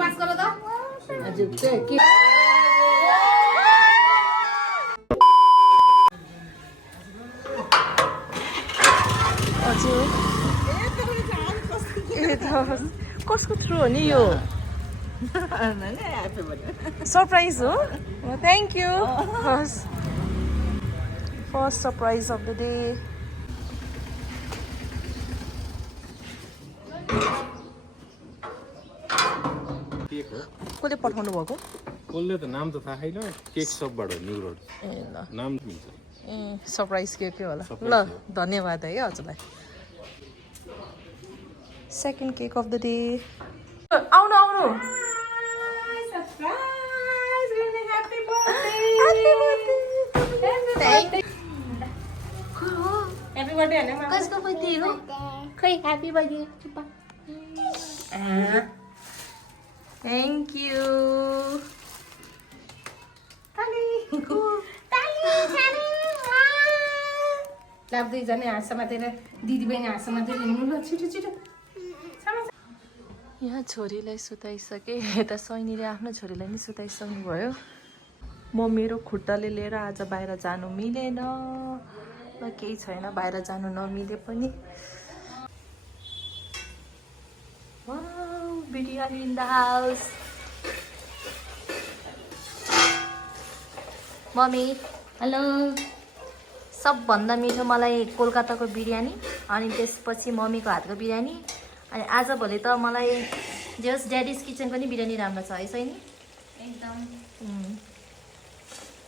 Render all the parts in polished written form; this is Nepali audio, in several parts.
पास गर त हजुर चाहिँ के हजुर कसको थ्रु हो नि यो सरप्राइज हो thank you first surprise of the day कसले पठाउनु भएको कसले त नाम त थाहा छैन केक सपबाट न्यु रोड ए ल नाम मिल्छ ए सरप्राइज केकै होला ल धन्यवाद है हजुरलाई second cake of the day आउनु आउनु ह्याप्पी बर्थडे कसको बर्थडे हो खै ह्याप्पी बर्थडे थ्याङ्क यू दुईजना हाँस मातेर दिदी बहिनी हाँस मातेर हिँड्नु ल छिटो छिटो यहाँ छोरीलाई सुताइसकेँ यता सैनीले आफ्नो छोरीलाई नि सुताइसक्नु भयो म मेरो खुट्टाले लिएर आज बाहिर जानु मिलेन र केही छैन बाहिर जानु नमिले पनि biryani in the house mummy hello सबभन्दा मिठो मलाई कोलकाताको बिरयानी अनि त्यसपछि मम्मीको हातको बिरयानी अनि आजभोलि त मलाई जस्ट ड्याडिज किचन पनि बिरयानी राम्रो छ है सैनी एकदम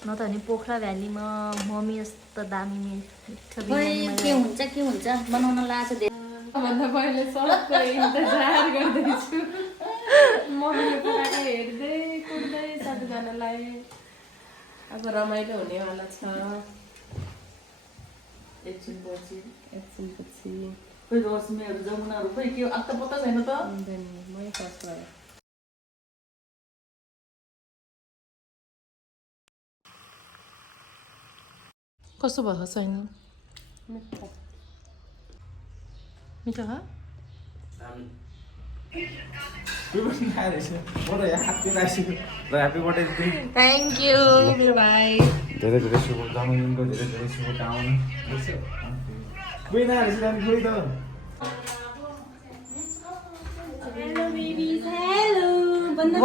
न त भने पोखरा भ्यालीमा मम्मी जस्तो दामी मिठो के हुन्छ बनाउन लाग्छ भन्दा पहिले सबको इन्तजार गर्दैछु मम्मीले बनाएको हेर्दै कुर्दै सबैजनालाई अब रमाइलो हुनेवाला छ एकछिनपछि खोइ रश्मीहरू जमुनाहरू खोइ के अब त पत्ता छैन त मै फर्स्ट गरेँ कस्तो भएको छैन मिठो हो थ्याङ्क यू मेरो भाइ धेरै धेरै जन्मदिनको धेरै धेरै शुभकामना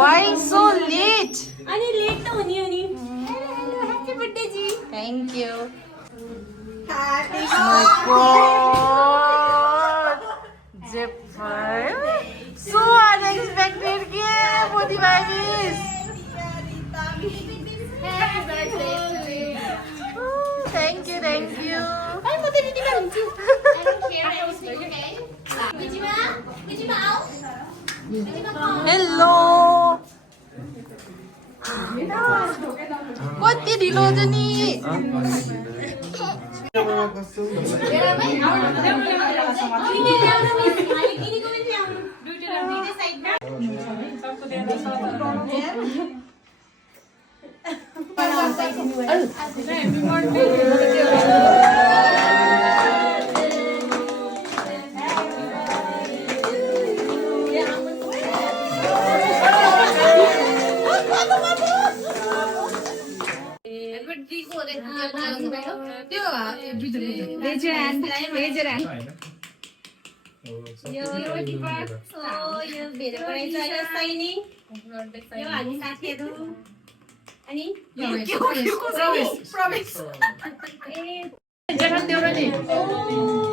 Why so late? अनि लेट त हुने हो नि happy birthday ji Thank you. Happy My God. Jeffrey. So unexpected gift, Modi Babies. Thank you, thank you. Ay, mo din hindi ka lunch. Hello. कति ढिलो हुन्छ नि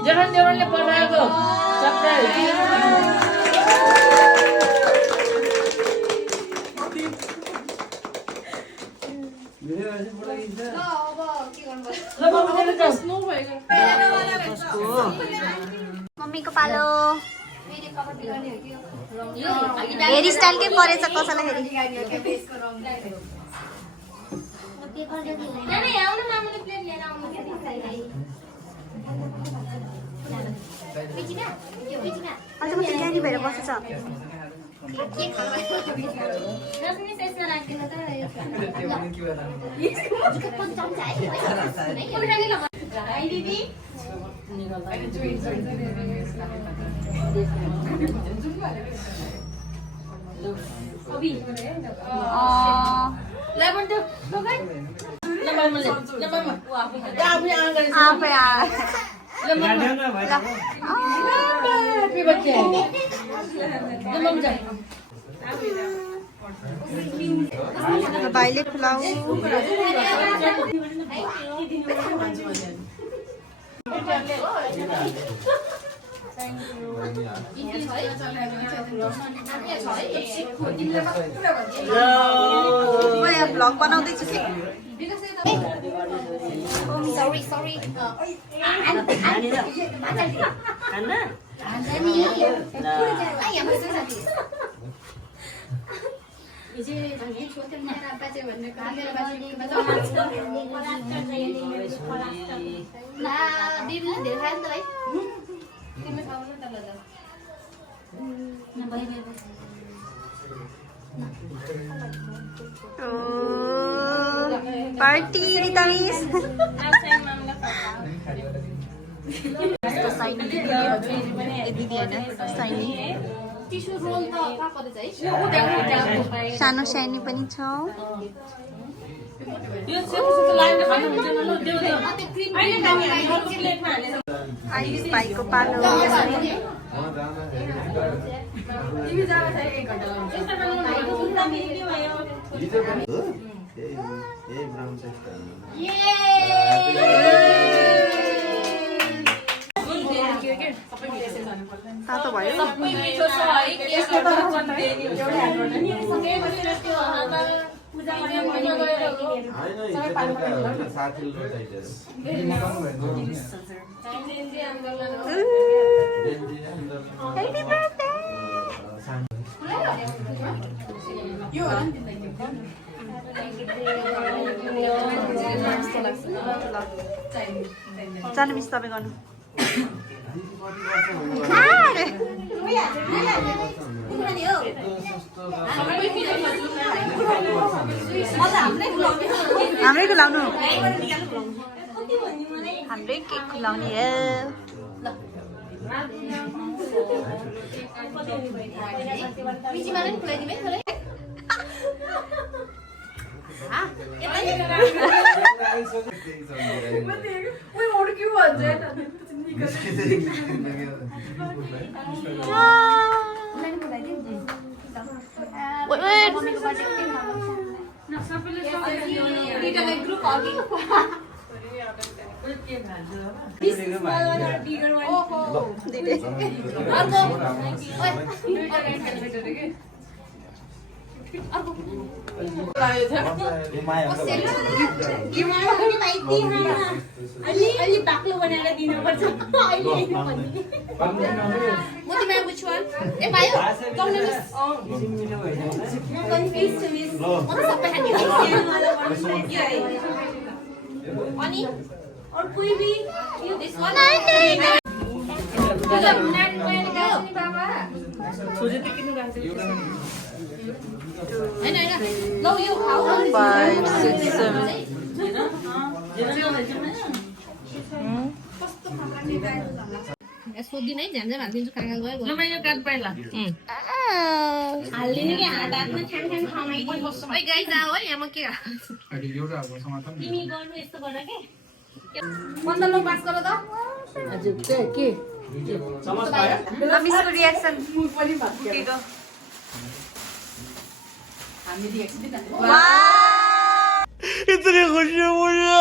जगन देवराले बनाएको सरप्राइज मम्मीको पालो हेयर स्टाइल के परेछ कसैलाई अन्त म तयारी भएर बस्छु आफै भाइले खुलाऊ म यहाँ भ्लग बनाउँदैछु कि sorry. पार्टी रिता मिस दिदी होइन साइनी सानो साइनी पनि छ आयुष भाइको पालो तातो भयो जानु मिस तपाईँ गर्नु हाम्रै खुलाउनु हाम्रै केक खुलाउने अलि बाक्लो बनाएर दिनुपर्छ मोतीमा which one ए पायो कम्युनिस्ट कन्फ्युज छु मिस म त सबै खाने अनि और कोही भी यो दिस वन सोचे त किन गान्छ हैन लो यो खाऊ 5 6 7 सोधिन है झ्याम झ्याम हालिदिन्छु काका गयो ल मैले काट पाइला हाल्दिनु कि हात हातमा छान छान खमाइदिनु ओइ गाइस आ है यहाँ म के तिमी गर्नु यस्तो गर के मन्द लो पास गर त हजुर के मिसको रियाक्सन कुकीको हामी रिएक्सन दिन्छ इतनी खुशी मुझे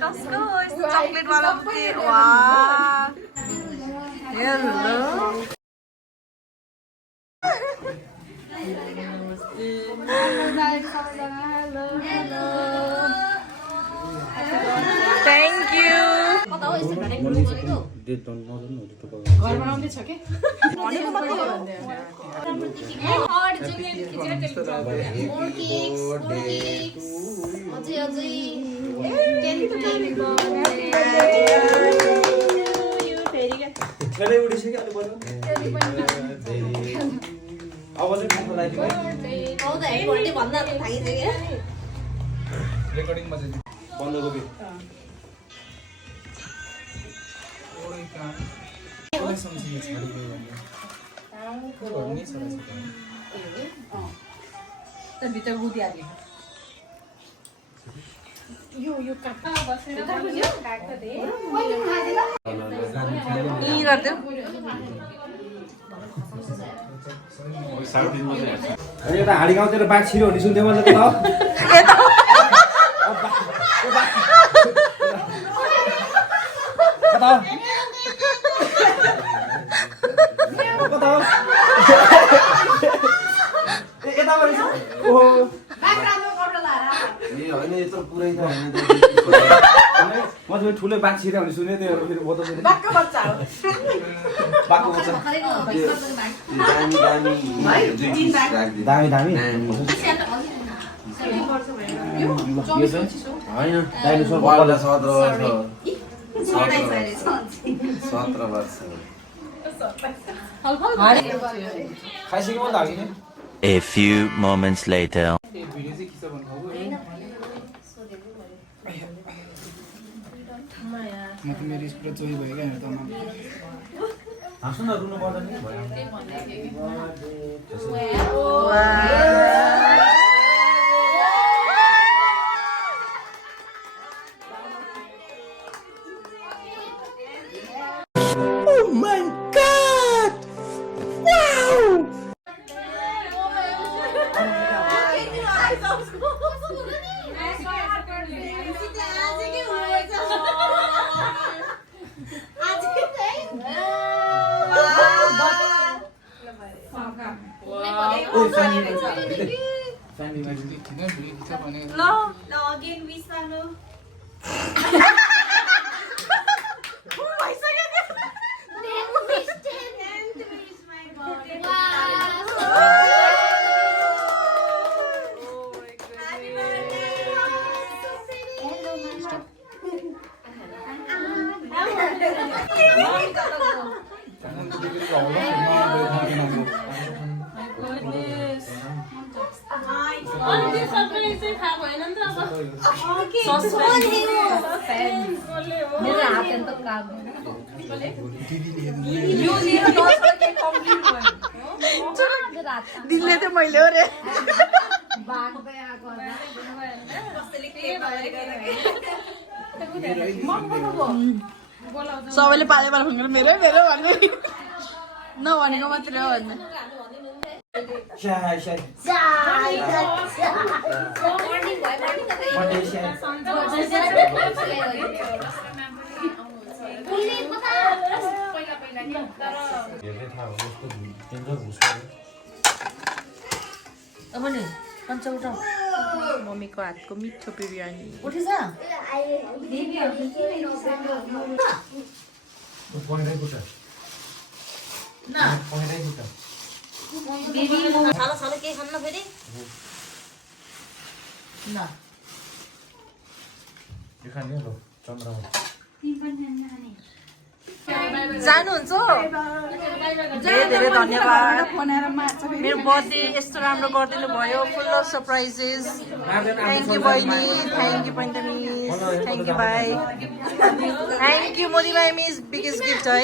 कसको चकलेट वाला बुके वाह हेलो थ्याङ्क यू कता हो यस्तो भने बोलेको घरमा आउँदैछ के हट जुनियर मोर केक्स अझै अझै भित्र गुदिहाल्यो यो काट्दा बसेर काट्दा दे यी गर्दियो यता हाँडी गाउँतिर बाघ छिरो हुने सुन्थ्यो मैले त ठुलो बाघ छिरो हुने सुने त्यो बाघको बच्चा दामी दामी खाइसक्यो मलाई लाग्यो A few moments later. म त मेरो स्कुल चोरी भयो क्या त हाँस्नु न रुनु पर्दैन नि भयो दिलले त मैले हो रे सबैले पाले पाले भनेर मेरो मेरो भन्नु नभनेको मात्रै हो भन्नु मम्मीको हातको मिठो बिरयानी जानुहुन्छ धेरै धेरै धन्यवाद मेरो बर्थडे यस्तो राम्रो गरिदिनु भयो full of surprises thank you बहिनी थ्याङ्क यू पैन्टनी थ्याङ्क यू भाइ थ्याङ्क यू मोदी भाइ मिस बिगेस्ट गिफ्ट है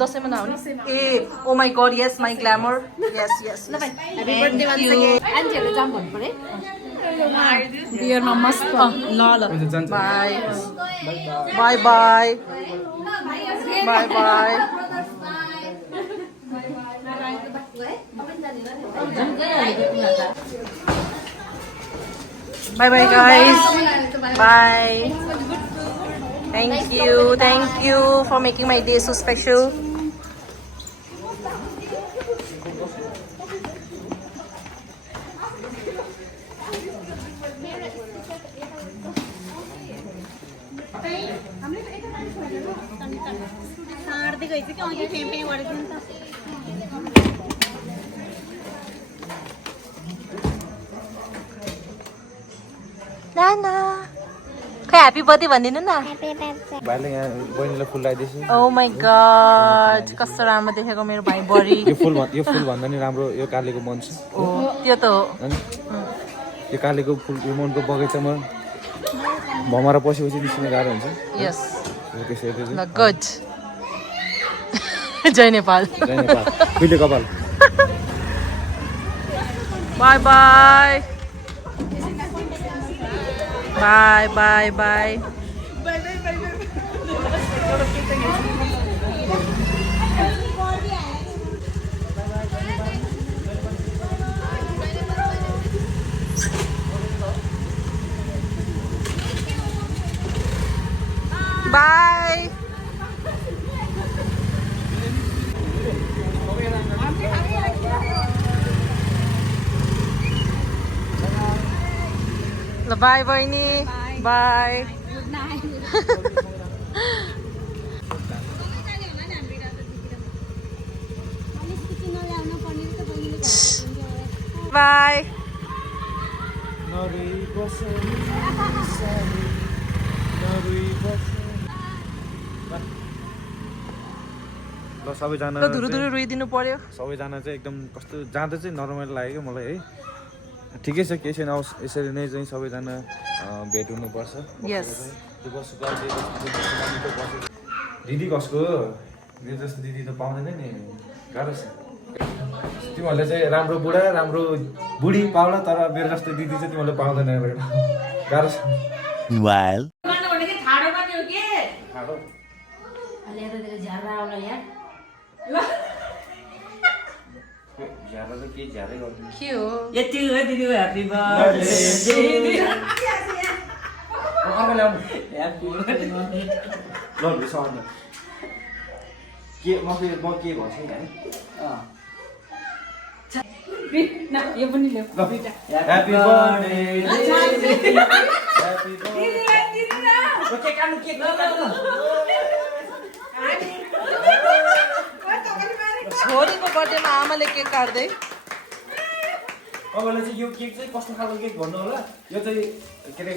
दसैँमा नआउने ए oh my god yes my glamour yes yes बियरमा मस्त ल ल bye bye bye bye bye Bye bye guys. Bye. Thank you for making my day so special. Nana, खै ह्याप्पी बर्थडे भनिदिनु न भाइले यहाँ बहिनीलाई फुल लगाइदिएछु ओ माई गॉड कस्तो राम्रो देखेको मेरो भाइ बडी यो फुल भन्दा नि राम्रो यो कालेको मन छ ओ त्यो त हो यो कालेको फुल यो मनको बगैँचामा भमरा पसेपछि निस्किन गाह्रो हुन्छ यस त्यसैले ल गुड जय नेपाल जय नेपाल खुइले कपाल by bye bye bye bye by ल बाई बहिनी बाई बाई ल सबैजना ल धुरु धुरु रुइदिनु पर्यो सबैजना चाहिँ एकदम कस्तो जाँदा चाहिँ नर्मल लाग्यो क्या मलाई है ठिकै छ केही छैन यसरी नै चाहिँ सबैजना भेट हुनुपर्छ दिदी कसको यो जस्तो दिदी त पाउँदैन नि गाह्रो छ तिमीहरूले चाहिँ राम्रो बुढा राम्रो बुढी पाउला तर मेरो जस्तो दिदी चाहिँ तिमीहरूले पाउँदैन गाह्रो छ झ्यारा त केही झ्यारै गर्दैन के हो यति हो दिदी ह्याप्पी बर्थडे ल भिसाउनु के म के भन्छु नि यो पनि ल्याऊ ह्याप्पी बर्थडे ह्याप्पी छोरीको बर्थडेमा आमाले केक काट्दै तपाईँलाई चाहिँ यो केक चाहिँ कस्तो खालको केक भन्नु होला यो चाहिँ के अरे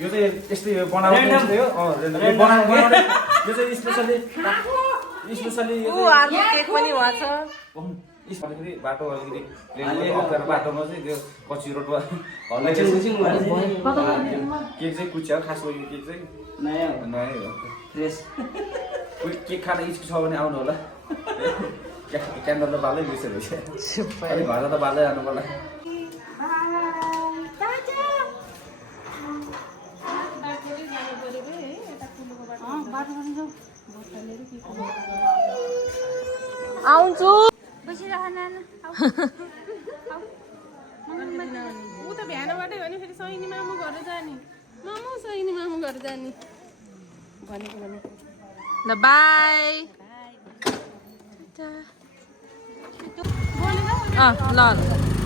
यो चाहिँ यस्तै बनाउने हो यो चाहिँ स्पेसली ऊ अर्को केक पनि भएछ अलिकति बाटो अलिकति अप्ठ्यारो बाटोमा चाहिँ त्यो पछि रोडमा केक चाहिँ कुच्च्या खासमा यो केक चाहिँ नयाँ हो फ्रेस केक खान इच्छा छ भने आउनु होला क्यान्डल त बालै बिर्सेर अलिक घर त बाल्दै जानु पर्ला आउँछु ऊ त बिहानबाटै हो नि फेरि सैनी मामु घर जाने मामु सैनी मामु घर जाने भनेको भने ल बाई ल ल